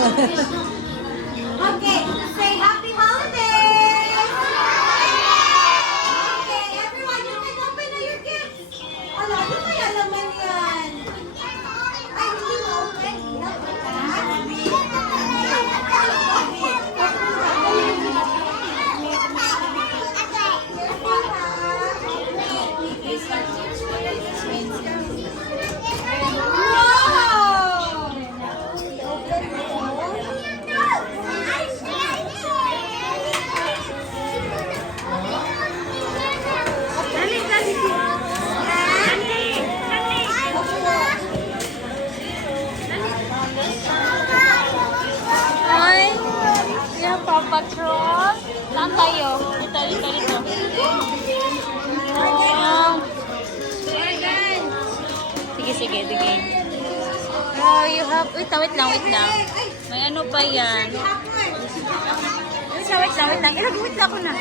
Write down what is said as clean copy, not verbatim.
Okay, say happy holidays! Okay, everyone, you can open na your gifts. Ano kaya naman yan? Ay, hindi mo open. Ay, yung Paw Patrol. Saan tayo? Dito. Wow. Sige. Oh, you have... Wait lang. May ano pa yan? Wait lang. Wait lang. Wait lang ako na.